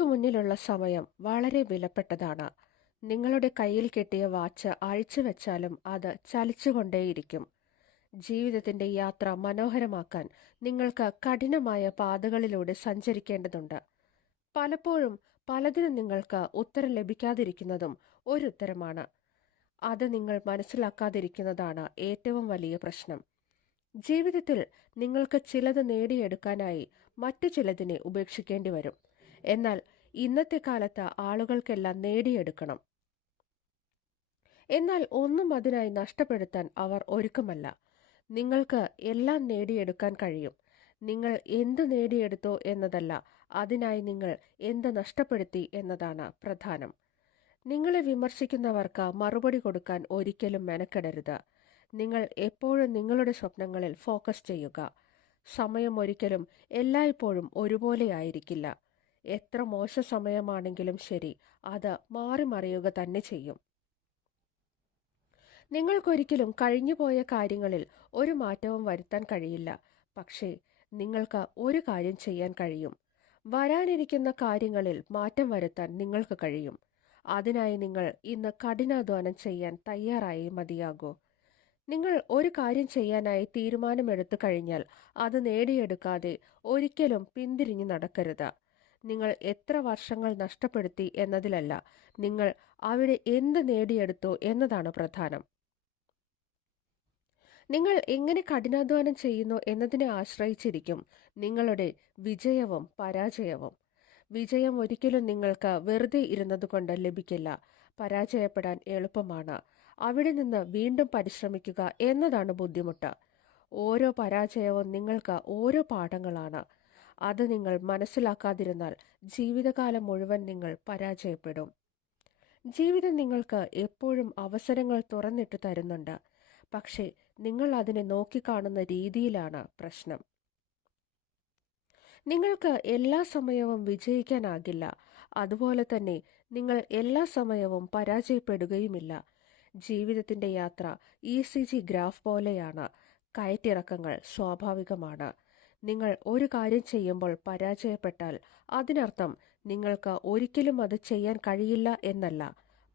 നിങ്ങൾക്ക് മുന്നിലുള്ള സമയം വളരെ വിലപ്പെട്ടതാണ്. നിങ്ങളുടെ കയ്യിൽ കെട്ടിയ വാച്ച് അഴിച്ചു വെച്ചാലും അത് ചലിച്ചുകൊണ്ടേയിരിക്കും. ജീവിതത്തിന്റെ യാത്ര മനോഹരമാക്കാൻ നിങ്ങൾക്ക് കഠിനമായ പാതകളിലൂടെ സഞ്ചരിക്കേണ്ടതുണ്ട്. പലപ്പോഴും പലതിനും നിങ്ങൾക്ക് ഉത്തരം ലഭിക്കാതിരിക്കുന്നതും ഒരു ഉത്തരമാണ് അത് നിങ്ങൾ മനസ്സിലാക്കാതിരിക്കുന്നതാണ് ഏറ്റവും വലിയ പ്രശ്നം. ജീവിതത്തിൽ നിങ്ങൾക്ക് ചിലത് നേടിയെടുക്കാനായി മറ്റു ചിലതിനെ ഉപേക്ഷിക്കേണ്ടി വരും എന്നാൽ ഇന്നത്തെ കാലത്ത് ആളുകൾക്കെല്ലാം നേടിയെടുക്കണം. എന്നാൽ ഒന്നും അതിനായി നഷ്ടപ്പെടുത്താൻ അവർ ഒരുക്കമല്ല. നിങ്ങൾക്ക് എല്ലാം നേടിയെടുക്കാൻ കഴിയും. നിങ്ങൾ എന്ത് നേടിയെടുത്തോ എന്നതല്ല അതിനായി നിങ്ങൾ എന്ത് നഷ്ടപ്പെടുത്തി എന്നതാണ് പ്രധാനം. നിങ്ങളെ വിമർശിക്കുന്നവർക്ക് മറുപടി കൊടുക്കാൻ ഒരിക്കലും മെനക്കെടരുത്. നിങ്ങൾ എപ്പോഴും നിങ്ങളുടെ സ്വപ്നങ്ങളിൽ ഫോക്കസ് ചെയ്യുക. സമയം ഒരിക്കലും എല്ലായ്പ്പോഴും ഒരുപോലെയായിരിക്കില്ല. എത്ര മോശ സമയമാണെങ്കിലും ശരി അത് മാറി മറിയുക തന്നെ ചെയ്യും. നിങ്ങൾക്കൊരിക്കലും കഴിഞ്ഞുപോയ കാര്യങ്ങളിൽ ഒരു മാറ്റവും വരുത്താൻ കഴിയില്ല. പക്ഷേ നിങ്ങൾക്ക് ഒരു കാര്യം ചെയ്യാൻ കഴിയും. വരാനിരിക്കുന്ന കാര്യങ്ങളിൽ മാറ്റം വരുത്താൻ നിങ്ങൾക്ക് കഴിയും. അതിനായി നിങ്ങൾ ഇന്ന് കഠിനാധ്വാനം ചെയ്യാൻ തയ്യാറായി മതിയാകൂ. നിങ്ങൾ ഒരു കാര്യം ചെയ്യാനായി തീരുമാനമെടുത്തു കഴിഞ്ഞാൽ അത് നേടിയെടുക്കാതെ ഒരിക്കലും പിന്തിരിഞ്ഞു നടക്കരുത്. നിങ്ങൾ എത്ര വർഷങ്ങൾ നഷ്ടപ്പെടുത്തി എന്നതിലല്ല നിങ്ങൾ അവിടെ എന്ത് നേടിയെടുത്തു എന്നതാണ് പ്രധാനം. നിങ്ങൾ എങ്ങനെ കഠിനാധ്വാനം ചെയ്യുന്നു എന്നതിനെ ആശ്രയിച്ചിരിക്കും നിങ്ങളുടെ വിജയവും പരാജയവും. വിജയം ഒരിക്കലും നിങ്ങൾക്ക് വെറുതെ ഇരുന്നതുകൊണ്ട് ലഭിക്കില്ല പരാജയപ്പെടാൻ എളുപ്പമാണ്. അവിടെ നിന്ന് വീണ്ടും പരിശ്രമിക്കുക എന്നതാണ് ബുദ്ധിമുട്ട്. ഓരോ പരാജയവും നിങ്ങൾക്ക് ഓരോ പാഠങ്ങളാണ്. അത് നിങ്ങൾ മനസ്സിലാക്കാതിരുന്നാൽ ജീവിതകാലം മുഴുവൻ നിങ്ങൾ പരാജയപ്പെടും. ജീവിതം നിങ്ങൾക്ക് എപ്പോഴും അവസരങ്ങൾ തുറന്നിട്ട് തരുന്നുണ്ട്. പക്ഷേ നിങ്ങൾ അതിനെ നോക്കിക്കാണുന്ന രീതിയിലാണ് പ്രശ്നം. നിങ്ങൾക്ക് എല്ലാ സമയവും വിജയിക്കാനാകില്ല. അതുപോലെ തന്നെ നിങ്ങൾ എല്ലാ സമയവും പരാജയപ്പെടുകയുമില്ല. ജീവിതത്തിന്റെ യാത്ര ഇ സി ജി ഗ്രാഫ് പോലെയാണ്. കയറ്റിറക്കങ്ങൾ സ്വാഭാവികമാണ്. നിങ്ങൾ ഒരു കാര്യം ചെയ്യുമ്പോൾ പരാജയപ്പെട്ടാൽ അതിനർത്ഥം നിങ്ങൾക്ക് ഒരിക്കലും അത് ചെയ്യാൻ കഴിയില്ല എന്നല്ല.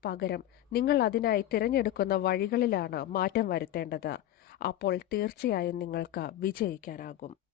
പകരം നിങ്ങൾ അതിനായി തിരഞ്ഞെടുക്കുന്ന വഴികളിലാണ് മാറ്റം വരുത്തേണ്ടത്. അപ്പോൾ തീർച്ചയായും നിങ്ങൾക്ക് വിജയിക്കാനാകും.